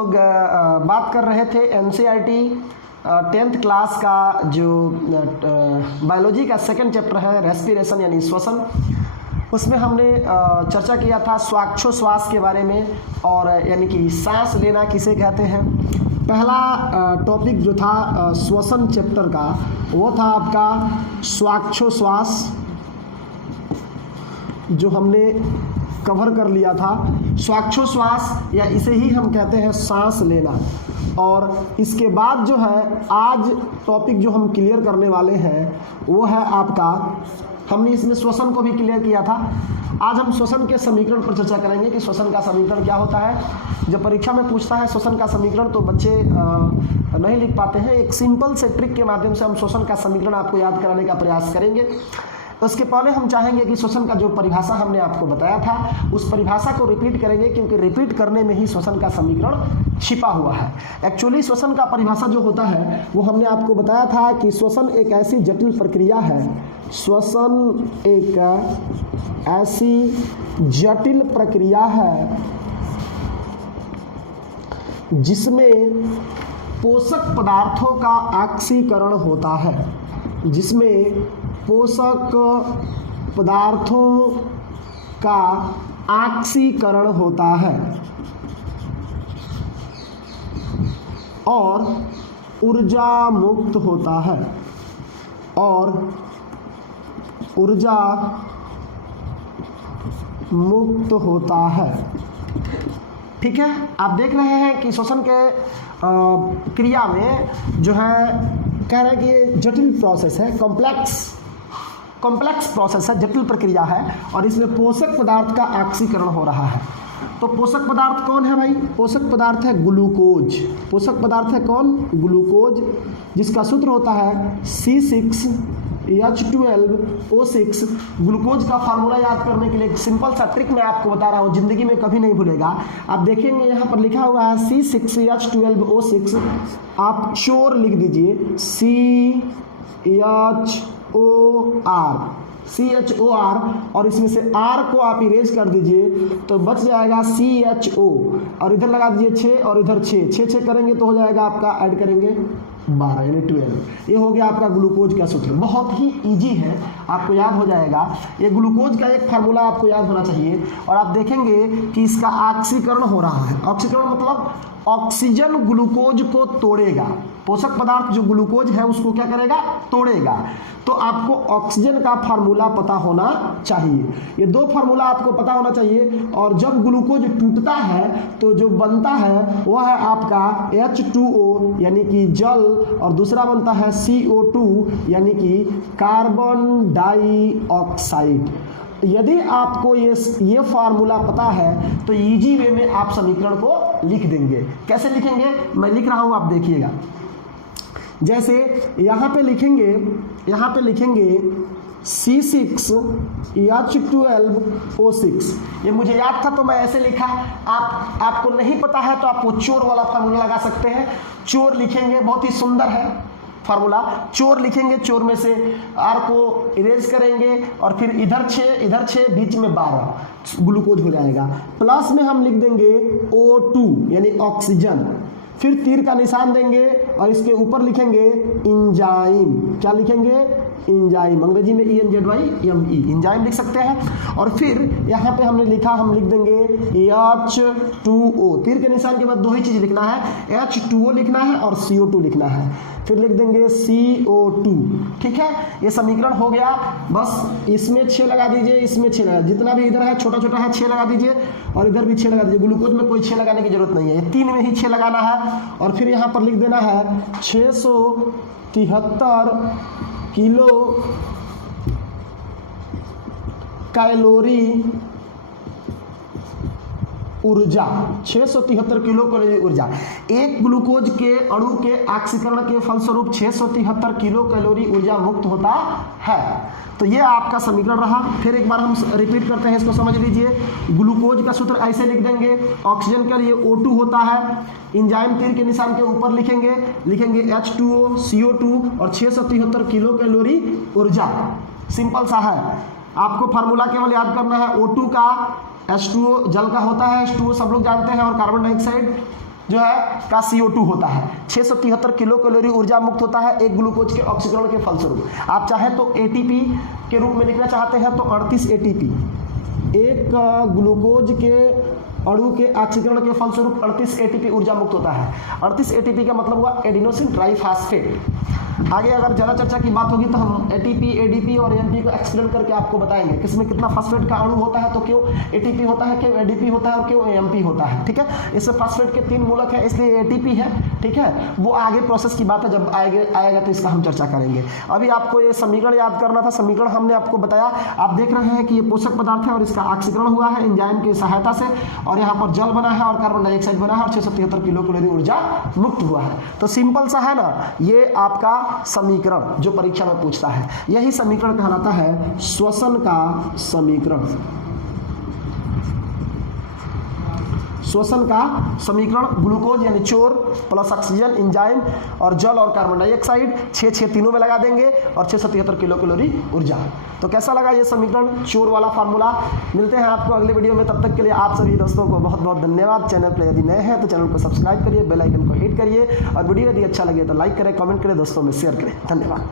लोग बात कर रहे थे एनसीईआरटी 10th क्लास का जो बायोलॉजी का सेकंड चैप्टर है रेस्पिरेशन यानी श्वसन, उसमें हमने चर्चा किया था श्वासोच्छ्वास के बारे में, और यानी कि सांस लेना किसे कहते हैं। पहला टॉपिक जो था श्वसन चैप्टर का वो था आपका श्वासोच्छ्वास, जो हमने कवर कर लिया था। श्वासोच्छ्वास या इसे ही हम कहते हैं सांस लेना। और इसके बाद जो है आज टॉपिक जो हम क्लियर करने वाले हैं वो है आपका, हमने इसमें श्वसन को भी क्लियर किया था। आज हम श्वसन के समीकरण पर चर्चा करेंगे कि श्वसन का समीकरण क्या होता है। जब परीक्षा में पूछता है श्वसन का समीकरण तो बच्चे नहीं लिख पाते हैं। एक सिंपल से ट्रिक के माध्यम से हम श्वसन का समीकरण आपको याद कराने का प्रयास करेंगे। उसके पहले हम चाहेंगे कि श्वसन का जो परिभाषा हमने आपको बताया था उस परिभाषा को रिपीट करेंगे, क्योंकि रिपीट करने में ही श्वसन का समीकरण छिपा हुआ है। एक्चुअली श्वसन का परिभाषा जो होता है वो हमने आपको बताया था कि श्वसन एक ऐसी जटिल प्रक्रिया है, श्वसन एक ऐसी जटिल प्रक्रिया है जिसमें पोषक पदार्थों का ऑक्सीकरण होता है, जिसमें पोषक पदार्थों का ऑक्सीकरण होता है और ऊर्जा मुक्त होता है, और ऊर्जा मुक्त होता है। ठीक है, आप देख रहे हैं कि श्वसन के क्रिया में जो है कह रहे हैं कि ये जटिल प्रोसेस है, कॉम्प्लेक्स प्रोसेस है, जटिल प्रक्रिया है, और इसमें पोषक पदार्थ का ऑक्सीकरण हो रहा है। तो पोषक पदार्थ कौन है भाई? पोषक पदार्थ है ग्लूकोज। पोषक पदार्थ है कौन? ग्लूकोज, जिसका सूत्र होता है C6H12O6। ग्लूकोज का फार्मूला याद करने के लिए एक सिंपल सा ट्रिक मैं आपको बता रहा हूँ, जिंदगी में कभी नहीं भूलेगा। आप देखेंगे यहाँ पर लिखा हुआ है C6H12O6, आप चोर लिख दीजिए CHOR, और इसमें से R को आप इरेज कर दीजिए तो बच जाएगा CHO, और इधर लगा दीजिए 6 और इधर 6 करेंगे तो हो जाएगा आपका, ऐड करेंगे 12 यानी 12। ये हो गया आपका ग्लूकोज का सूत्र। बहुत ही इजी है, आपको याद हो जाएगा। ये ग्लूकोज का एक फार्मूला आपको याद होना चाहिए। और आप देखेंगे कि इसका ऑक्सीकरण हो रहा है। ऑक्सीकरण मतलब ऑक्सीजन ग्लूकोज को तोड़ेगा, पोषक पदार्थ जो ग्लूकोज है उसको क्या करेगा? तोड़ेगा। तो आपको ऑक्सीजन का फार्मूला पता होना चाहिए। ये दो फार्मूला आपको पता होना चाहिए। और जब ग्लूकोज टूटता है तो जो बनता है वह है आपका H2O यानी कि जल, और दूसरा बनता है CO2 यानी कि कार्बन डाइऑक्साइड। यदि आपको ये फार्मूला पता है तो इजी वे में आप समीकरण को लिख देंगे। कैसे लिखेंगे? मैं लिख रहा हूं, आप देखिएगा। जैसे यहाँ पे लिखेंगे C6H12O6। ये मुझे याद था तो मैं ऐसे लिखा। आपको नहीं पता है तो आप वो चोर वाला फार्मूला लगा सकते हैं। चोर लिखेंगे, बहुत ही सुंदर है फार्मूला। चोर लिखेंगे, चोर में से R को इरेज करेंगे और फिर इधर 6 बीच में 12 ग्लूकोज हो जाएगा। प्लस में हम लिख देंगे O2 यानी ऑक्सीजन, फिर तीर का निशान देंगे और इसके ऊपर लिखेंगे इंजाइम। क्या लिखेंगे? इंजाइम, अंग्रेजी में ENZYME, इंजाइम लिख सकते हैं। और फिर यहाँ पे हमने लिखा, हम लिख देंगे H2O। तीर के निशान के बाद दो ही चीज लिखना है, H2O लिखना है और CO2 लिखना है। फिर लिख देंगे CO2। ठीक है, ये समीकरण हो गया। बस इसमें 6 लगा दीजिए, इसमें 6 लगा, जितना भी इधर है छोटा छोटा है 6 लगा दीजिए, और इधर भी 6 लगा दीजिए। ग्लूकोज में कोई 6 लगाने की जरूरत नहीं है, ये 3 में ही 6 लगाना है। और फिर यहाँ पर लिख देना है 673 किलो कैलोरी ऊर्जा, 673 किलो कैलोरी ऊर्जा। एक ग्लूकोज के अणु के ऑक्सीकरण के फलस्वरूप 673 किलो कैलोरी ऊर्जा मुक्त होता है। तो ये आपका समीकरण रहा। फिर एक बार हम रिपीट करते हैं, इसको समझ लीजिए। ग्लूकोज का सूत्र ऐसे लिख देंगे, ऑक्सीजन के लिए O2 होता है, इंजाइम तीर के निशान के ऊपर लिखेंगे H2O, CO2 और 673 किलो कैलोरी ऊर्जा। सिंपल सा है, आपको फार्मूला केवल याद करना है। O2 का H2O जल का होता है, H2O सब लोग जानते हैं, और कार्बन डाइऑक्साइड जो है का CO2 होता है। 673 किलो कैलोरी ऊर्जा मुक्त होता है एक ग्लूकोज के ऑक्सीकरण के फलस्वरूप। आप चाहे तो ATP के रूप में लिखना चाहते हैं तो 38 ATP, एक ग्लूकोज के अणु के ऑक्सीकरण के फलस्वरूप 38 ATP ऊर्जा मुक्त होता है। 38 ATP का मतलब हुआ एडिनोसिन ट्राइफॉस्फेट। आगे अगर ज़्यादा चर्चा की बात होगी तो हम ATP, ADP और AMP को एक्सप्लेन करके आपको बताएंगे किसमें कितना फास्फेट का अणु होता है, तो क्यों ATP होता है, क्यों ADP होता है और क्यों AMP होता है। ठीक है, इससे फास्फेट के 3 मूलक है इसलिए ATP है। ठीक है, वो आगे प्रोसेस की बात है, जब आएगा तो इसका हम चर्चा करेंगे। अभी आपको ये समीकरण याद करना था। समीकरण हमने आपको बताया, आप देख रहे हैं कि ये पोषक पदार्थ है और इसका ऑक्सीकरण हुआ है एंजाइम की सहायता से, और यहाँ पर जल बना है और कार्बन डाइऑक्साइड बना है और 673 किलो कैलोरी ऊर्जा मुक्त हुआ है। तो सिंपल सा है ना, ये आपका समीकरण जो परीक्षा में पूछता है, यही समीकरण कहलाता है श्वसन का समीकरण। श्वसन का समीकरण ग्लूकोज यानी चोर प्लस ऑक्सीजन एंजाइम और जल और कार्बन डाइऑक्साइड 6 तीनों में लगा देंगे और 673 किलो कैलोरी ऊर्जा। तो कैसा लगा ये समीकरण, चोर वाला फार्मूला। मिलते हैं आपको अगले वीडियो में, तब तक के लिए आप सभी दोस्तों को बहुत बहुत धन्यवाद। चैनल पर यदि नए हैं तो चैनल को सब्सक्राइब करिए, बेल आइकन को हिट करिए और वीडियो यदि अच्छा लगे तो लाइक करें, कमेंट करें, दोस्तों में शेयर करें। धन्यवाद।